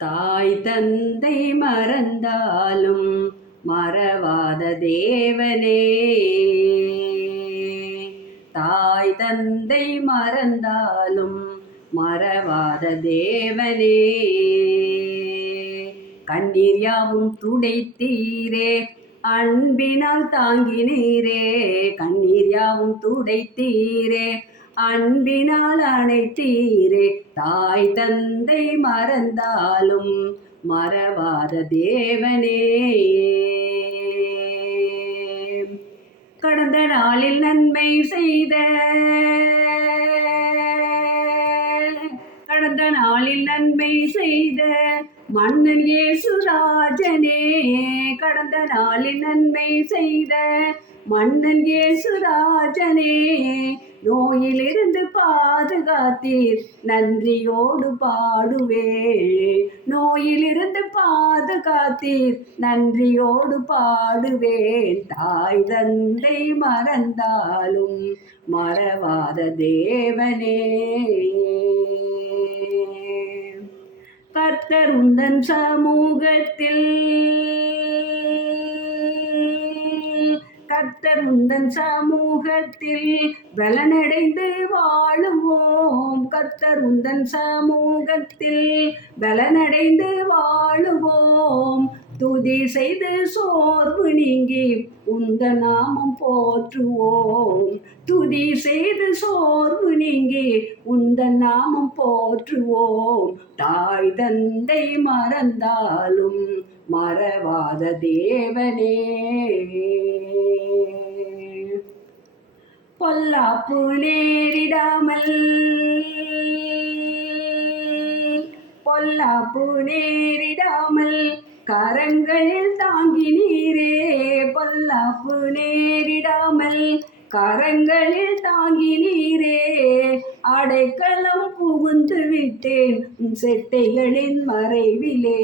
தாய் தந்தை மறந்தாலும் மறவாத தேவனே, தாய் தந்தை மறந்தாலும் மறவாத தேவனே, கண்ணீர் யாவும் துடைத்தீரே, அன்பினால் தாங்கினீரே, கண்ணீர் யாவும் துடைத்தீரே, அன்பினால் அணைத்தீரே, தாய் தந்தை மறந்தாலும் மறவாத தேவனே. கடந்த நாளில் நன்மை செய்த, கடந்த நாளில் நன்மை செய்த மன்னன் இயேசுராஜனே, கடந்த நாளில் நன்மை செய்த மன்னன் இயேசுராஜனே, நோயிலிருந்து பாதுகாத்தீர் நன்றியோடு பாடுவே, நோயிலிருந்து பாதுகாத்தீர் நன்றியோடு பாடுவேன், தாய் தந்தை மறந்தாலும் மறவாத தேவனே. கர்த்தர் உந்தன் சமூகத்தில், கர்த்தர் உந்தன் சமூகத்தில் பலனடைந்து வாழுவோம், கர்த்தர் உந்தன் சமூகத்தில் பலனடைந்து வாழுவோம், துதி செய்து சோர்வு நீங்கி உந்த நாமம் போற்றுவோம், துதி செய்து சோர்வு நீங்கி உந்த நாமம் போற்றுவோம், தாய் தந்தை மறந்தாலும் மறவாத தேவனே. பொல்லாப்பு நேரிடாமல், பொல்லாப்பு நேரிடாமல் கரங்களில் தாங்கினீரே, பொல்லாப்பு நேரிடாமல் கரங்களில் தாங்கினீரே, அடைக்கலம் புகுந்து விட்டேன் செட்டைகளின் மறைவிலே,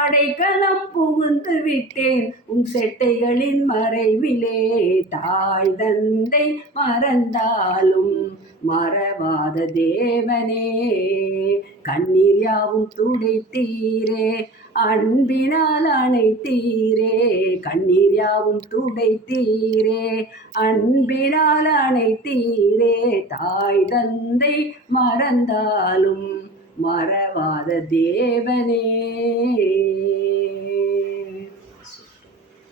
அடைக்கலம் புகுந்து விட்டேன் உன் செட்டைகளின் மறைவிலே, தாய் தந்தை மறந்தாலும் மறவாத தேவனே, கண்ணீர் யாவும் துடைத்தீரே, அன்பினால் அணைத்தீரே, கண்ணீர் யாவும் துடைத்தீரே, அன்பினால் அணைத்தீரே, தாய் தந்தை மறந்தாலும் மறவாத தேவனே.